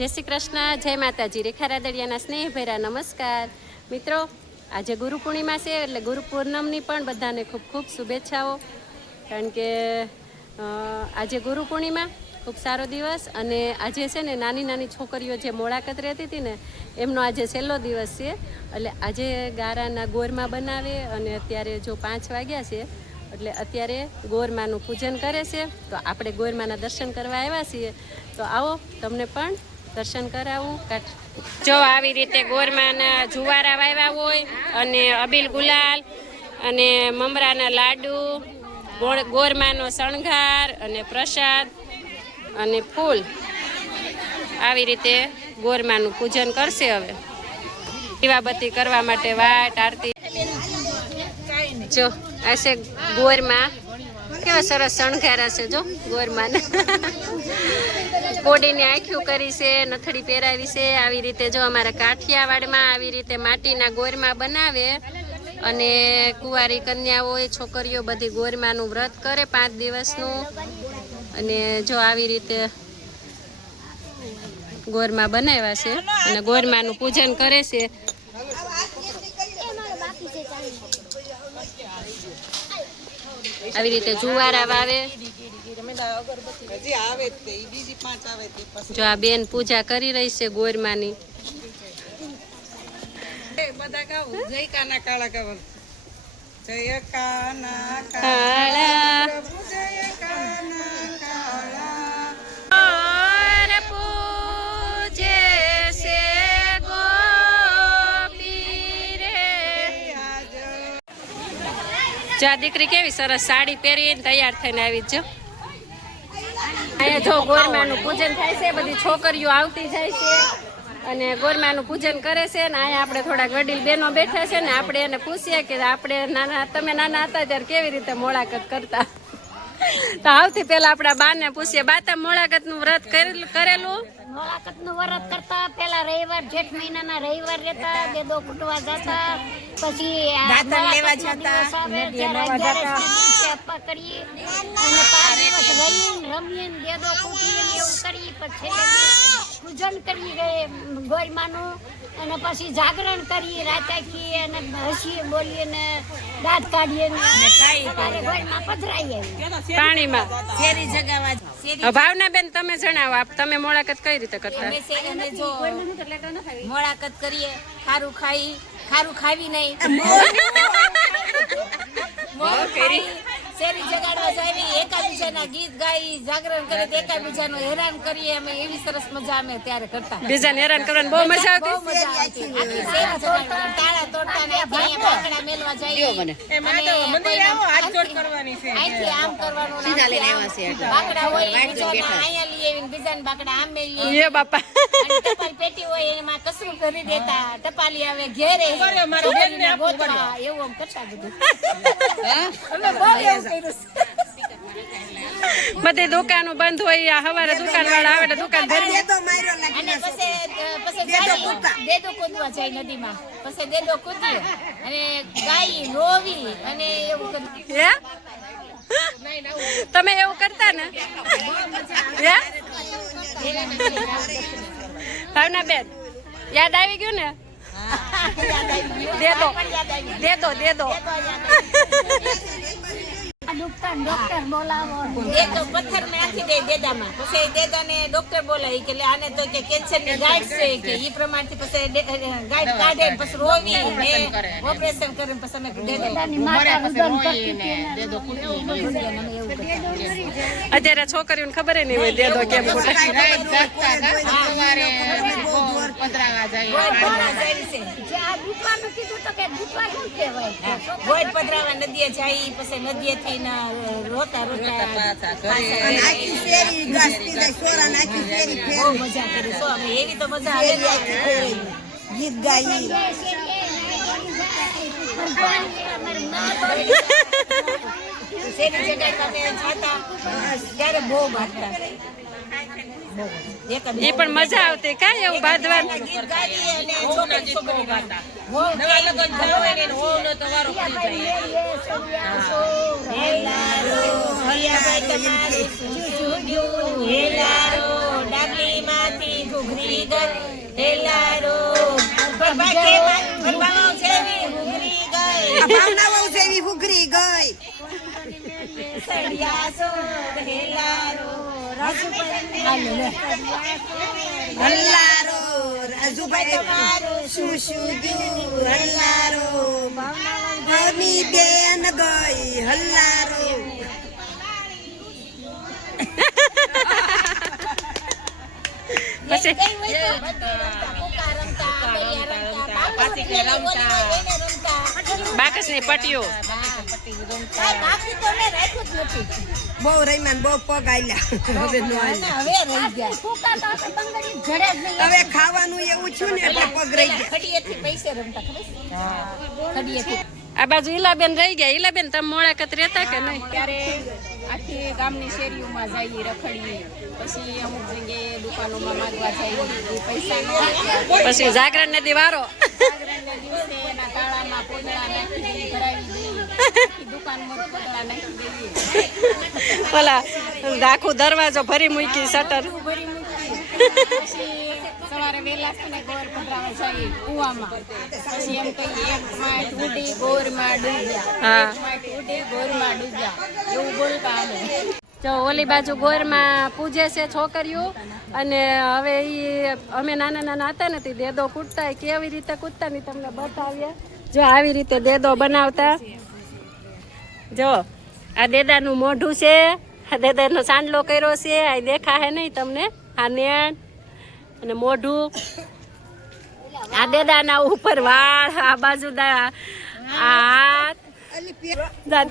જય શ્રી કૃષ્ણ, જય માતાજી. રેખા રાદડિયાના સ્નેહભર્યા નમસ્કાર મિત્રો. આજે ગુરુ પૂર્ણિમા છે એટલે ગુરુ પૂનમની પણ બધાને ખૂબ ખૂબ શુભેચ્છાઓ. કારણ કે આજે ગુરુ પૂર્ણિમા ખૂબ સારો દિવસ, અને આજે છે ને નાની નાની છોકરીઓ જે મોળાકત રહેતી હતી ને એમનો આજે છેલ્લો દિવસ છે. એટલે આજે ગારાના ગોરમાં બનાવે, અને અત્યારે જો 5 વાગ્યા છે એટલે અત્યારે ગોરમાનું પૂજન કરે છે. તો આપણે ગોરમાના દર્શન કરવા આવ્યા છીએ, તો આવો તમને પણ દર્શન કરાવું. જો આવી રીતે ગોરમાના જુવારા વાવ્યા હોય, અને અબીલ ગુલાલ અને મમરાના લાડુ, ગોરમાનો શણગાર અને પ્રસાદ અને ફૂલ, આવી રીતે ગોરમાનું પૂજન કરશે. હવે દીવાબત્તી કરવા માટે વાટ આરતી. જો આ છે ગોરમાં, કેવા સરસ શણગાર હશે. જો ગોરમાને કોડીની આંખ્યું કરી છે, નથડી પહેરાવી છે. આવી રીતે જો અમારા કાઠિયાવાડમાં આવી રીતે માટીના ગોરમાં બનાવે, અને કુંવારી કન્યાઓ છોકરીઓ બધી ગોરમાનું વ્રત કરે 5 દિવસનું. અને જો આવી રીતે ગોરમાં બનાવ્યા છે અને ગોરમાનું પૂજન કરે છે. આવી રીતે જુવારા વાવે. જો આ બેન પૂજા કરી રહી છે ગોરમાની. જય કાના કાળા કવર, જય કાના કાળા જય કાના કાળા. જો આ દીકરી કેવી સરસ સાડી પહેરીને તૈયાર થઈને આવી. જો અહીંયા જો ગોરમાનું પૂજન થાય છે, બધી છોકરીઓ આવતી જાય છે અને ગોરમાનું પૂજન કરે છે. ને અહીંયા આપણે થોડાક વડીલ બહેનો બેઠા છે ને આપણે એને પૂછીએ કે આપણે તમે નાના હતા ત્યારે કેવી રીતે મોળાકત કરતા. તો આવતી પેલા આપણા બાને પૂછીએ, બા તમે મોળાકતનું વ્રત કરેલું? મોળાકતનું વ્રત કરતા પેલા રવિવાર, જેઠ મહિનાના રવિવાર રહેતા, દેદો કૂટવા જતા, પછી દાંતણ લેવા જતા, પકડી અને 5 દિવસ રહીને રમીને દેદો કૂટીને એવું કરી, પછી પૂજન કરી ગયે ગોરમાનું, અને પછી જાગરણ કરી રાત આખી, અને હસીએ બોલીએ ને દાંત કાઢીએ ને ગોરમાં પધરાઈએ પાણીમાં શેરી જગાવા. ભાવના બેન તમે જણાવો, તમે મોળાકત કઈ રીતે કરતા? મોળાકત કરીએ, ખારું ખાવી નહીં, શેરી જગાડવા જાય, એકાબીજાના ગીત ગાઈ, જાગરણ કરે, એકાબીજાનો હેરાન કરીએ. અમે એવી સરસ મજા અમે ત્યારે કરતા. બીજાને હેરાન કરવાની બહુ મજા આવતી. બહુ મજા આવતી. આખી શેરી તોડતા, તાળા તોડતા ને અહીંયા બાકડા મેલવા જઈએ. અહીંથી આમ કરવાનું, બાકડા હોય અહીંયા લઈ આવીને બીજાને બાકડા આમ મેલીએ. એ બાપા, ટપાલ પેટી હોય એમાં કસરું કરી દેતા, ટપાલી આવે ઘેરે ગોતવા, એવું આમ કરતા બધું. બધી દુકાનો બંધ હોય, હવારે દુકાન વાળા આવે એટલે દુકાન ભરી. અને પછી દેદો કૂદવા જાય નદીમાં, પછી દેદો કૂદીએ અને ગાઈ રોવી અને એવું કરીએ. તમે એવું કરતા ને? ભાવના બેન યાદ આવી ગયું ને? દેદો ડોક્ટર બોલાવો, દેદો પથ્થર નાખી દે દેદામાં, પછી દેદાને ડોક્ટર બોલાવી કે આને તો કે કેન્સરની ગાંઠ છે, કે ઈ પ્રમાણથી પછી ગાંઠ કાઢે, પછી રોવી ને ઓપરેશન કરે, પછી અમે અત્યારે છોકરીઓને ખબર નહીં હોય દેદો કેમ ફૂટે. પધરાવા નદીએ જાય, પછી નદીએથી રોતા બહુ મજા કરી. અમે એવી તો મજા આવે, ગીત ગાઈ. શેરી જગ્યાએ તમે જાતા ત્યારે બહુ બાંધતા. એ પણ મજા આવતી કા એવું બાંધવાનું. ગીત ગાઈએ અને છોકરી ગાતા. ડાબલી માંથી ઘૂઘરી ગઈ હેલારો ભાવના વહુ જેવી ઘૂઘરી ગઈ હલ્લારો રાજુભાઈ શું શું ગયું હલ્લારો મમ્મી બેન ગઈ હલ્લારો બાકસની પટ્ટીઓ બહુ રહીમાન બહુ પગ આલ્યા હવે ખાવાનું એવું છું ને એટલે પગ રહી ગયા આ બાજુ ઈલાબેન રહી ગયા. ઈલાબેન તમે મોળાકત રહેતા કે નહીં? ત્યારે આખી ગામની શેરીઓમાં જઈએ રખડીએ પછી અમુક જગ્યાએ દુકાનોમાં માંગવા જઈએ પૈસા પછી જાગરણ ને દિવારો જાગરણના દિવસે એના તાળામાં પોદળા નાખી દઈએ ભરાવી દઈએ આખી દુકાનમાં પોદળા નાખી દઈએ ઓલા આખું દરવાજો ભરી મૂકી શટર ભરી મૂકીએ પછી સવારે વહેલા છે ને ગોર પધરાવા જઈએ કૂવામાં પછી એમ કહીએ એક માઠ ઉડી ગોરમાં ડૂબ્યા એક માઠ ઉડી ગોરમાં ડૂબ્યા એવું બોલતા અમે જો ઓલી બાજુ ગોરમાં પૂજે છે છોકરીઓ અને હવે ઈ અમે નાના નાના હતા ને તે દેદો કૂટતા કેવી રીતે કૂટતા ની તમને બતાવીએ. જો આવી રીતે દેદો બનાવતા. જો આ દેદાનું મોઢું છે, આ દેદાનો સાંડલો કર્યો છે, આ દેખાશે નહીં તમને. આ નેણ અને મોઢું, આ દેદાના ઉપર વાળ, આ બાજુ હાથ,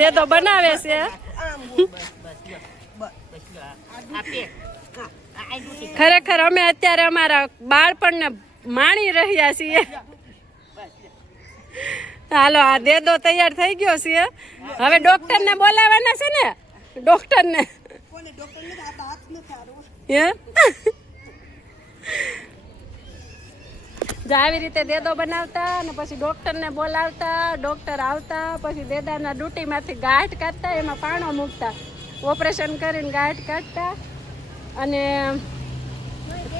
દેદો બનાવે છે. ખરેખર અમે અત્યારે અમારા બાળપણને માણી રહ્યા છીએ. હાલો આ દેદો તૈયાર થઈ ગયો છે. હવે ડોક્ટરને બોલાવવાના છે ને, ડોક્ટરને હે જો આવી રીતે દેદો બનાવતા અને પછી ડોક્ટરને બોલાવતા, ડોક્ટર આવતા, પછી દેદાના ડૂટીમાંથી ગાંઠ કાઢતા, એમાં પાણો મૂકતા, ઓપરેશન કરીને ગાંઠ કાઢતા. અને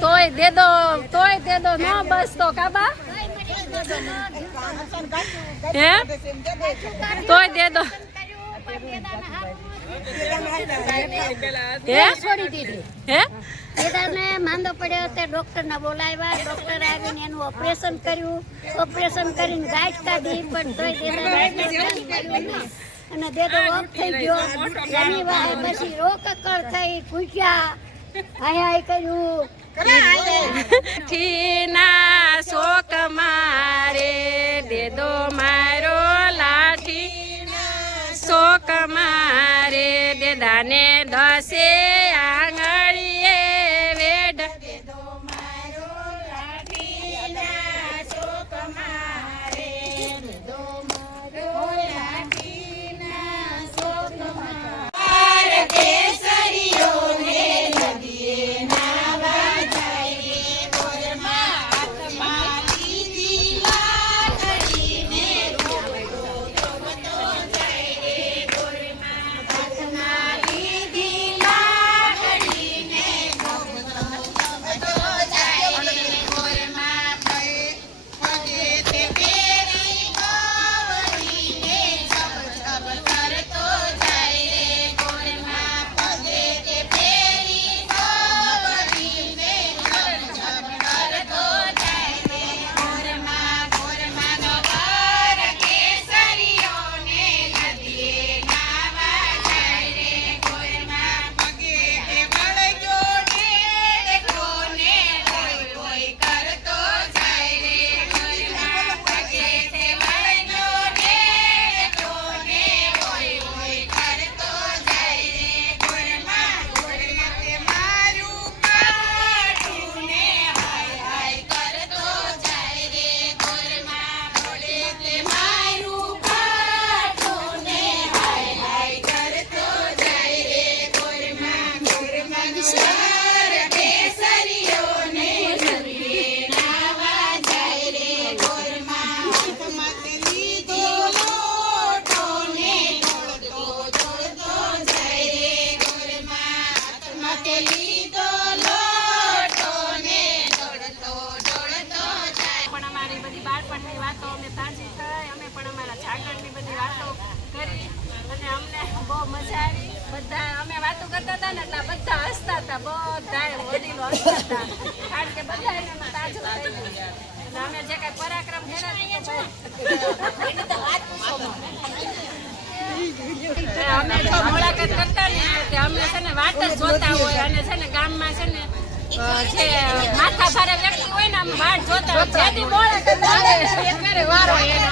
તોય દેદો ન બસતો કાબા હે તોય દેદો છોડી દીધી હે દેદાને માંદો પડ્યો તે ડોક્ટરને બોલાવ્યા. ડોક્ટર આવીને એનું ઓપરેશન કર્યું. ઓપરેશન કરીને ગાંઠ કાઢી પણ તોય દેદા અને દેદો ઓફ થઈ ગયો. એની વાહે પછી રોકકળ થઈ પૂછ્યા, હાય હાય કર્યું. ઠીના શોક મારે દેદો મારો લાઠી શોક મારે દેદાને દસે આંગળીએ વેડ હતા કારણ કે બધા એનામાં તાજો થઈ ગયો. અને અમે જે કઈ પરાક્રમ ખેલાડીએ અમે જો મુલાકાત કરતા ને તે અમે છે ને વાત જ જોતા હોય અને છે ને ગામમાં છે ને જે માથા ભારે વ્યક્તિ હોય ને અમે વાટ જોતા હોય જેથી મુલાકાત આવે ત્યારે વારો એનો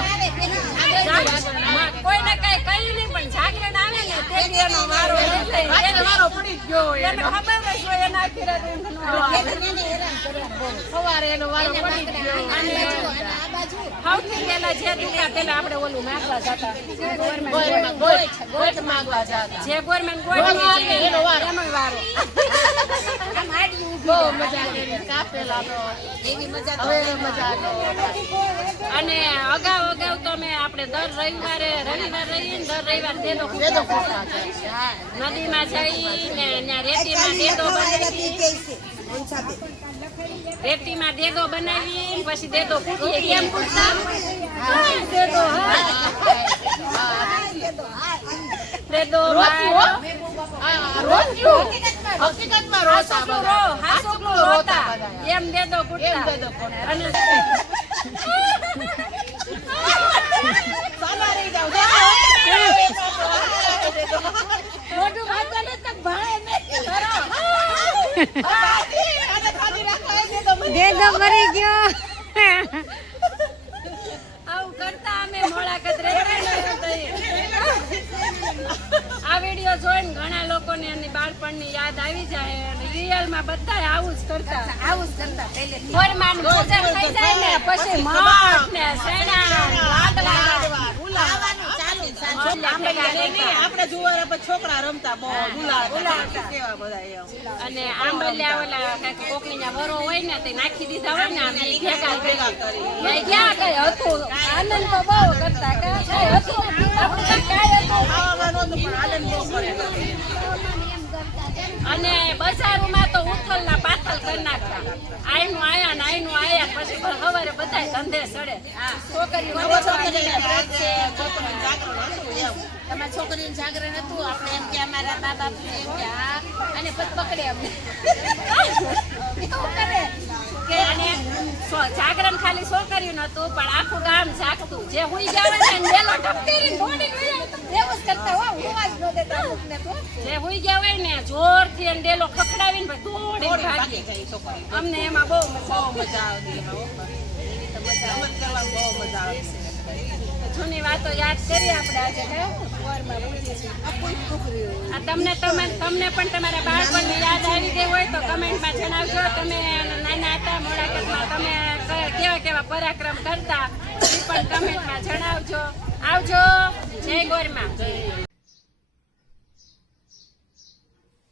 કોઈને કઈ કહ્યું નહીં પણ જાગરણ આવે ને તેથી એનો વારો એને વારો પડી જ ગયો હોય એને ખબર જ હોય એના આખી રાત સવારે એનો વારો પડી જ ગયો અને સૌથી પહેલા જે દુકા પહેલા આપણે ઓલું માગવા જતા ગોટ માગવા જતા જે ગવર્મેન્ટ ગોટ એનો વારો બહુ મજા કરી કાપેલા તો એવી મજા હવે મજા અને અગાઉ તો અમે આપણે દર રવિવાર રહીને દર રવિવાર દેદો ફૂટા નદીમાં જઈને ત્યાં રેતીમાં દેદો બનાવી પછી દેદો ફૂટીએ કેમ ફૂટતા દેદો હકીકતમાં રોતા એમ દેદો ફૂટતા અને દેદો મરી ગયો આવું કરતા અમે મુલાકાત આ વિડીયો જોઈને ઘણા લોકોને એની બાળપણની યાદ આવી જાય અને રિયલમાં બધા આવું જ કરતા ગોરમાન પૂજન થઈ જાય ને પછી મઠ ને સેણા આપણે જુવારા પર છોકરા રમતા બહુ કેવા બધા અને આંબલિયા ઓલા કઈક કોકની વરો હોય ને તે નાખી દીધા હોય ને આમ ભેગા ક્યાં કઈ હતું આનંદ તો બહુ કરતા કઈ હતું આપણે કઈ અને બજારોમાં તો ઉથલના પાથલ કરી નાખતા આયનું આયા પછી સવારે બધા ધંધે ચડે તમારા છોકરીનું જાગરણ હતું આપણે એમ કે અમારા મા બાપ એમ કે હા અને પછી પકડે અમને કે અને જાગરણ ખાલી છોકરીયું નતું પણ આખું ગામ જાગતું જે હુઈ ગયા હોય ને મેલો ઠપકેરીને દોડીને એવું જ કરતા હો હુવા જ ન દેતા અમુકને તો જે હુઈ ગયા હોય ને જોરથી અને ડેલો ખખડાવીને દોડીને ભાગી અમને એમાં બહુ મજા આવતી જૂની વાતો યાદ કરી આપણે આજે આ તમને પણ તમારા બાળપણની યાદ આવી ગઈ હોય તો કમેન્ટમાં જણાવજો તમે નાના હતા મુલાકાતમાં તમે કેવા પરાક્રમ કરતા એ પણ કમેન્ટમાં જણાવજો આવજો જય ગોરમાં.